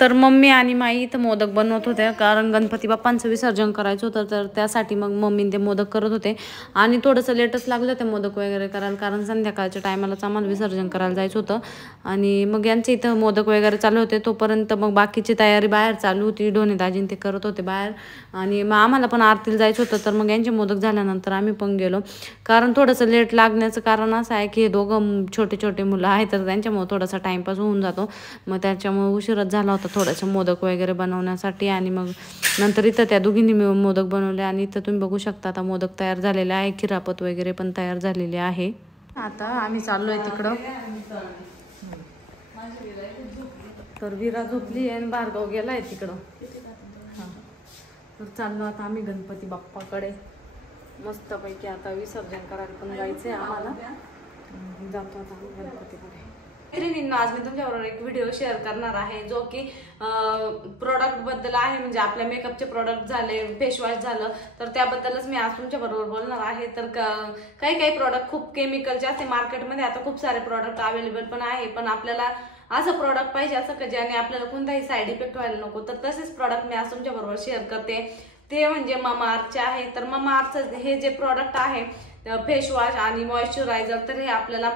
तर मम्मी आणि माई इथं मोदक बनवत होत्या, कारण गणपती बाप्पांचं विसर्जन करायचं होतं. तर त्यासाठी मग मम्मी ते मोदक करत होते आणि थोडंसं लेटच लागलं ते मोदक वगैरे करायला, कारण संध्याकाळच्या टायमालाच आम्हाला विसर्जन करायला जायचं होतं. आणि मग यांचे इथं मोदक वगैरे चालू होते, तोपर्यंत मग बाकीची तयारी बाहेर चालू होती. ढोणे दाजीन ते करत होते बाहेर आणि मग आम्हाला पण आरतीला जायचं होतं. तर मग यांचे मोदक झाल्यानंतर आम्ही पण गेलो, कारण थोडंसं लेट लागण्याचं कारण असं आहे की हे दोघं छोटे छोटे मुलं आहेत, तर त्यांच्यामुळे थोडासा टाईमपास होऊन जातो. मग त्याच्यामुळे उशीरच झाला होता थोडंसं मोदक वगैरे बनवण्यासाठी. आणि मग नंतर इथं त्या दोघींनी मिळून मोदक बनवले आणि इथं तुम्ही बघू शकता आता मोदक तयार झालेले आहे, खिरापत वगैरे पण तयार झालेले आहे. आता आम्ही चाललोय तिकडं. तर विरा झोपली आणि भार्गव गेलाय तिकडं. हां, तर चाललो आता आम्ही गणपती बाप्पाकडे मस्तपैकी. आता विसर्जन करायला पण जायचंय आम्हाला, जातो आता आम्ही गणपतीकडे. आज मी तुमच्याबरोबर एक व्हिडिओ शेअर करणार आहे, जो की प्रोडक्ट बद्दल आहे. म्हणजे आपल्या मेकअपचे प्रोडक्ट झाले, फेसवॉश झालं, तर त्याबद्दलच मी आज तुमच्या बरोबर बोलणार आहे. तर काही प्रोडक्ट खूप केमिकलचे असते मार्केटमध्ये. आता खूप सारे प्रोडक्ट अवेलेबल पण आहे, पण आपल्याला असं प्रोडक्ट पाहिजे असं की ज्याने आपल्याला कोणताही साईड इफेक्ट व्हायला नको. तर तसेच प्रोडक्ट मी आज तुमच्या बरोबर शेअर करते, ते म्हणजे मामाअर्थचे आहे. तर मामाअर्थचं हे जे प्रोडक्ट आहे फेसवॉश आणि मॉइश्चरायझर, तर हे आपल्याला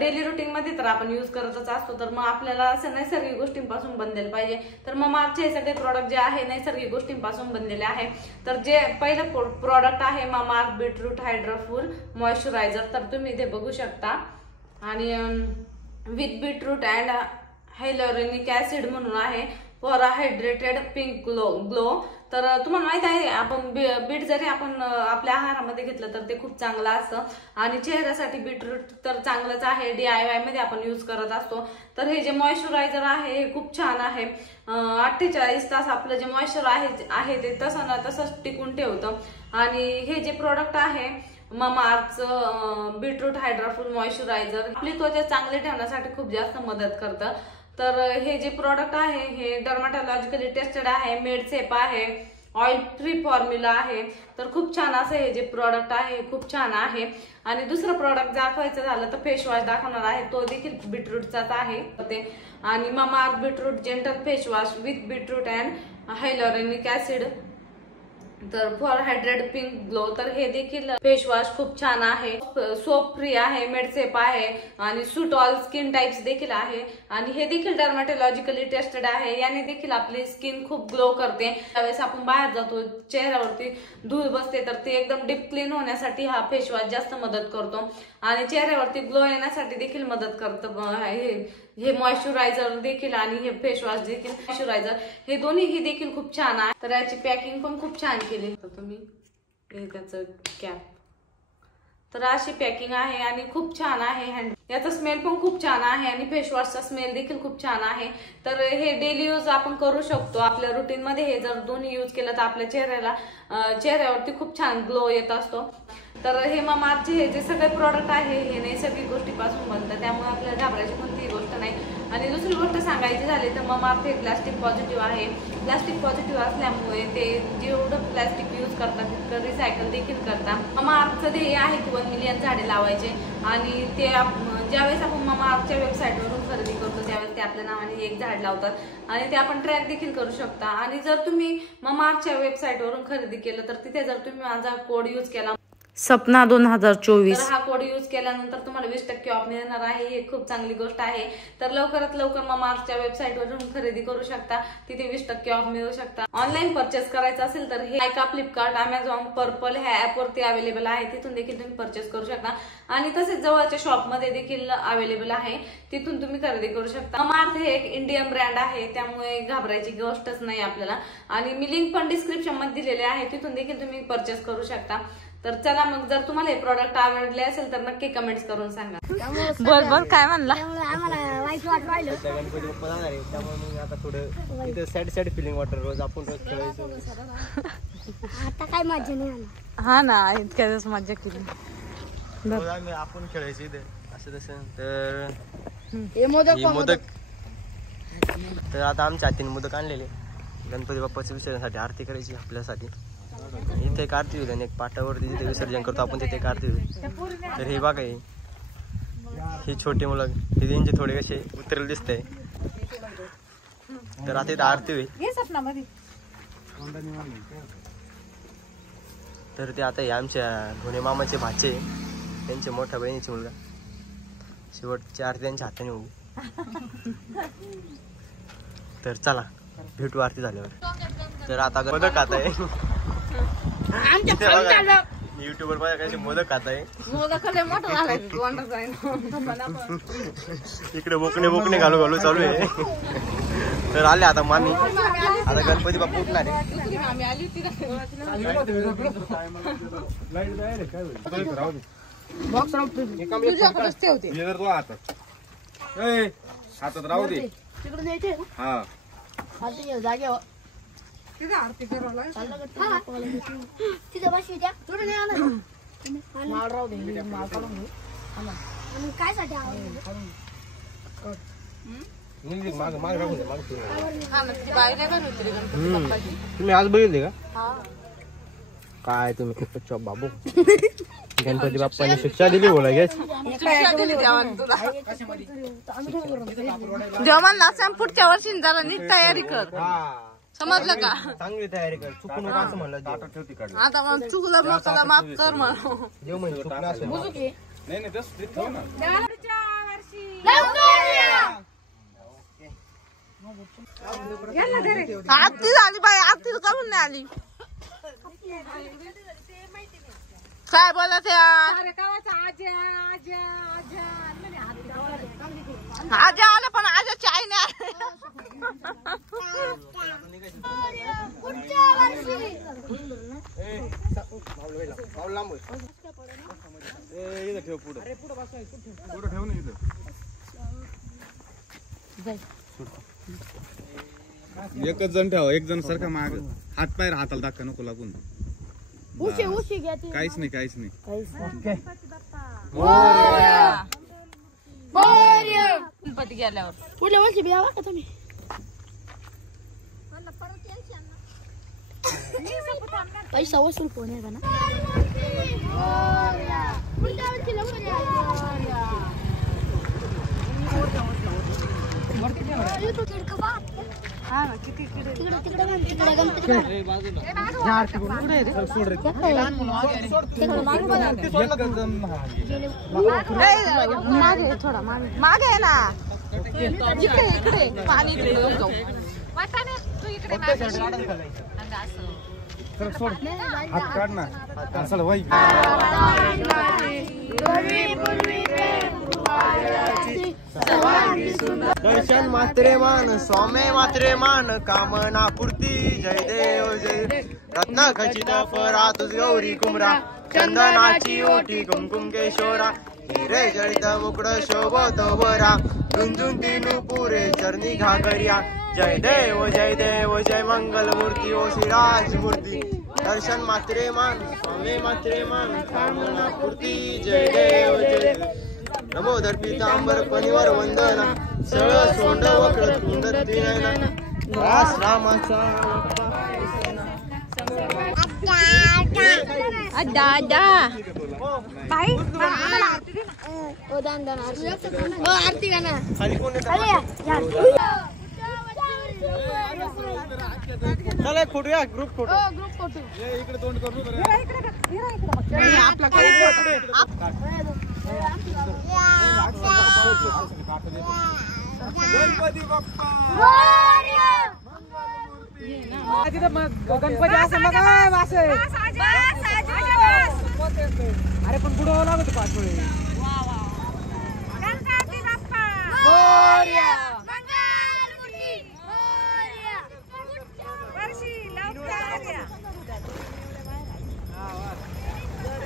डेली रुटीन मध्ये तर आपण यूज करतच असतो. तर मग आपल्याला असं नैसर्गिक गोष्टींपासून बनलेलं पाहिजे. तर मामाअर्थचे हे सगळे प्रोडक्ट जे आहे नैसर्गिक गोष्टींपासून बनलेले आहे. तर जे पहिलं प्रोडक्ट आहे मामाअर्थ बीटरूट हायड्राफुल मॉइश्चरायझर, तर तुम्ही इथे बघू शकता. आणि with beetroot and hyaluronic acid म्हणून आहे फॉर हायड्रेटेड पिंक ग्लो. तर तुम्हाला माहित आहे आपण बीट जरी आपण आपल्या आहारामध्ये घेतलं तर ते खूप चांगलं असतं. आणि चेहऱ्यासाठी बीटरूट तर चांगलंच आहे, DIY मध्ये आपण यूज करत असतो. तर हे जे मॉइश्चरायझर आहे हे खूप छान आहे. 48 तास आपलं जे मॉइश्चर आहे ते तसं ना तसंच टिकून ठेवतं. आणि हे जे प्रोडक्ट आहे मामाअर्थचं बीटरूट हायड्राफुल मॉइश्चरायझर आपली त्वचा चांगली ठेवण्यासाठी खूप जास्त मदत करतं. तर हे जे प्रोडक्ट आहे हे डर्माटॉलॉजिकली टेस्टेड आहे, मेड सेफ आहे, ऑइल फ्री फॉर्म्युला आहे. तर खूप छान असं हे जे प्रोडक्ट आहे खूप छान आहे. आणि दुसरं प्रोडक्ट दाखवायचं झालं तर फेसवॉश दाखवणार आहे, तो देखील बीटरूटचाच आहे ते. आणि Mamaearth beetroot gentle face wash with beetroot and hyaluronic acid, तर फॉर हायड्रेट पिंक ग्लो. तर हे देखील फेसवॉश खूप छान आहे, सोप फ्री आहे, मेडसेफ आहे आणि सूट ऑल स्किन टाइप्स देखील आहे. आणि हे देखील डर्माटॉलॉजिकली टेस्टेड आहे. याने देखील आपली स्किन खूप ग्लो करते. त्यावेळेस आपण बाहेर जातो, चेहऱ्यावरती धूळ बसते, तर ते एकदम डीप क्लीन होण्यासाठी हा फेसवॉश जास्त मदत करतो. आणि चेहऱ्यावरती ग्लो येण्यासाठी देखील मदत करतं हे मॉइश्चरायझर देखील. आणि हे फेसवॉश देखील मॉइश्चरायझर हे दोन्ही देखील खूप छान आहे. तर याची पॅकिंग पण खूप छान केली तुम्ही, हे त्याचं कॅप. तर अशी पॅकिंग आहे आणि खूप छान आहे. याचा स्मेल पण खूप छान आहे आणि फेसवॉशचा स्मेल देखील खूप छान आहे. तर हे डेली यूज आपण करू शकतो आपल्या रुटीन मध्ये. हे जर दोन्ही यूज केलं तर आपल्या चेहऱ्यावरती खूप छान ग्लो येत असतो. तर हे मामाअर्थचे हे जे सगळे प्रोडक्ट आहे हे नैसर्गिक गोष्टीपासून बनतात, त्यामुळे आपल्याला घाबरायची कोणतीही गोष्ट नाही. आणि दुसरी गोष्ट सांगायची झाली तर मामाअर्थ हे प्लास्टिक पॉझिटिव्ह आहे. प्लास्टिक पॉझिटिव्ह असल्यामुळे ते जेवढं प्लास्टिक यूज करतात तितकं रिसायकल देखील करतात. मामाअर्थचं ध्येय आहे की 1 मिलियन झाडे लावायचे. आणि ते ज्यावेळेस आपण मामाअर्थच्या वेबसाईटवरून खरेदी करतो त्यावेळेस ते आपल्या नावाने एक झाड लावतात आणि ते आपण ट्रॅक देखील करू शकता. आणि जर तुम्ही मामाअर्थच्या वेबसाईटवरून खरेदी केलं तर तिथे जर तुम्ही माझा कोड यूज केला सपना 2024, तर हा कोड यूज केल्यानंतर तुम्हाला 20% ऑफ मिळणार आहे. ही खूप चांगली गोष्ट आहे. तर लवकरात लवकर मामाअर्थच्या वेबसाईटवरून खरेदी करू शकता, तिथे 20% ऑफ मिळू शकता. ऑनलाईन परचेस करायचं असेल तर हे नायका, फ्लिपकार्ट, अमेझॉन, पर्पल ह्या ऍपवरती अवेलेबल आहे, तिथून देखील तुम्ही परचेस करू शकता. आणि तसेच जवळच्या शॉपमध्ये देखील अवेलेबल आहे, तिथून तुम्ही खरेदी करू शकता. मामाअर्थ हे एक इंडियन ब्रँड आहे, त्यामुळे घाबरायची गोष्टच नाही आपल्याला. आणि मी लिंक पण डिस्क्रिप्शन मध्ये दिलेले आहे, तिथून देखील तुम्ही परचेस करू शकता. तर चला मग, जर तुम्हाला हे प्रोडक्ट आवडले असेल तर नक्की कमेंट्स करून सांगा. बोल काय म्हणला. आम्हाला वाईट वाटत राहिलं गणपती बाप्पा जाणार आहे, त्यामुळे मग आता थोडं इथं सॅड फिलिंग वाटत. रोज आपण रोज खेळायचो, आता काय मजा नाही. हा ना, इतक्या दिवस मजा केली आपण खेळायचं इथे असं तसं. तर हे मोदक तर आता आमच्या हातीने मोदक आणलेले गणपती बाप्पाच्या विसर्जनासाठी, आरती करायची आपल्यासाठी. इथे एक आरती होईल आणि एक पाटावरती जिथे विसर्जन करतो आपण तिथे एक आरती होईल. तर हे बघा, हे छोटे मुलं हे त्यांचे थोडे कसे उतरले दिसतंय. तर आता इथं आरती होईल. तर ते आता हे आमच्या धोणे मामाचे भाचे, त्यांच्या मोठ्या बहिणीची मुलगा. शेवटची आरती त्यांच्या हाताने होऊ. तर चला भेटू आरती झाल्यावर. तर आता मोदक खात आहे युट्यूबर मध्ये काही मोदक खात आहे. इकडे बोकणे बोकणे घालू घालू चालू आहे. तर आले आता मामी. आता गणपती बाप्पा उठणार आहे. हातात राहू दे. हा तुम्ही आज बघितले का काय तुम्ही खूपच बाबू. गणपती बाप्पाने शिक्षा दिली बोला घेस. जेवण पुढच्या वर्षी जरा नीट तयारी कर. समजलं का? चांगली तयारी कर. चुकू नको असं म्हणलं. आता मग चुकलं मग त्याला माफ कर म्हणून. देव म्हणजे चुकलं असं. आरती झाली बाई. आरती करून नाही आली. काय बोलत आजा आलं पण आजा चाय नाही एकच जण ठेवा. एक जण सारखा माग हात पाय हाताला धक्का नको लागून. काहीच नाही काहीच नाही. गणपती गेल्यावर पुढल्या वर्षी बियावा का तुम्ही? पैसा वसूल कोण आहे का ना? मागे थोडा मागे आहे ना. इकडे इकडे पाणी जाऊ. हात काढ ना. चल वय दर्शन मात्रे मान स्वामे मात्रे मान कामना पूर्ती. जय देव जय रत्न खचित फरा तुझ गौरी कुमरा. चंदनाची ओटी कुमकुम केशोरा. हिरे जळित मुकुड शोभत वरा. झुंझुन तिनु पुरे चरणी घागरिया. जय देव जय मंगल मूर्ती ओ श्रीराज मूर्ती. दर्शन मात्रे मान स्वामी मात्रे मान कामना पूर्ती. जय देव जय नमो दर्पितांबर पनिवर वंदना. सळ सोंड वक्र तुंड त्रिनयना. दास रामाचा आरती गाना खाली कोण चला एक फोटो या. Group photo. इकडे तोंड करू. आपला गणपती बाप्पा गणपती असं बघा वास. अरे पण बुडवावं लागत पाच वेळे.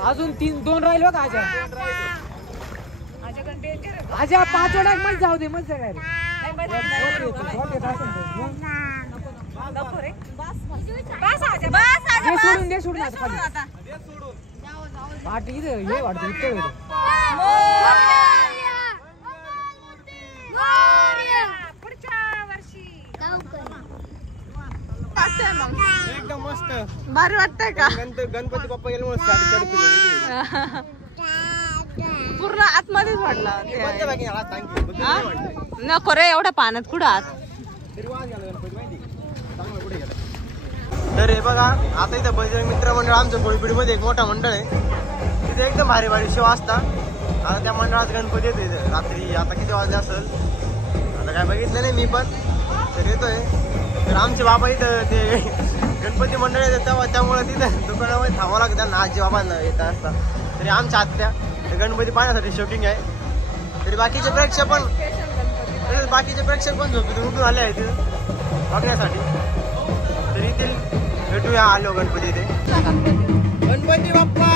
अजून 2 राहिले बघा. आजा 5 वेळा मग जाऊ दे. मग काय सोडून दे. सोडून पाठी हे वाटतं इतकं एकदम मस्त भारी वाटतंय का? गणपती बाप्पा गेल्यामुळे पूर्ण आतमध्येच वाटला. मजा बाकी नको रे एवढ्या पाण्यात कुठं आत. तर हे बघा आता इथं बजरंग मित्र मंडळ आमचं कोळीपीडमध्ये एक मोठा मंडळ आहे. तिथे एकदम भारी भारी शो असता. आता त्या मंडळात गणपती येतो इथं रात्री. आता किती वाजले असेल आता काय बघितलं नाही मी पण. तर येतोय. तर आमचे बाबा इथं ते गणपती मंडळ येतात तेव्हा त्यामुळे तिथं दुकानामध्ये थांबावं लागतं त्यांना. आजी बाबांना येत असतात. तरी आमच्या आत्या तर गणपती पाहण्यासाठी शूटिंग आहे. तरी बाकीचे प्रेक्षक पण झोपेतून उठून आले आहेत बघण्यासाठी. तरी येथील भेटूया आलो गणपती इथे. गणपती बाप्पा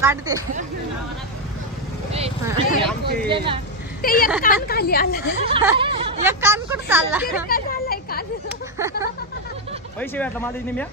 काढते ते एक कान खाली आला. एक कान कुठं चालला. पैसे भेटला माझ्या निम्या.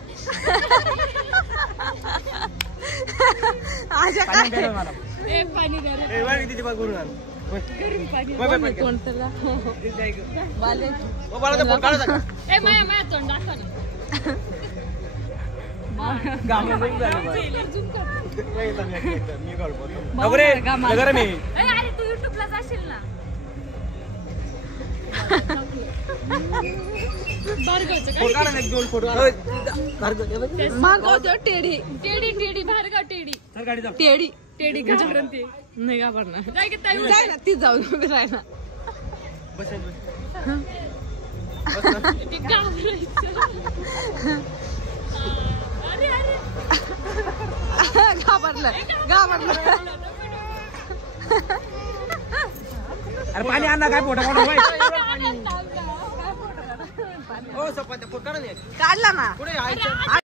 तू युट्यूबला जाशील ना. मागवतो teddy teddy teddy Bhargav teddy teddy teddy घाबरते नाही घाबरणार. जाय ना ती जाऊ राहायला. घाबरलं घाबरलं. अरे पाणी आणा काय फोटो काढला काढला ना.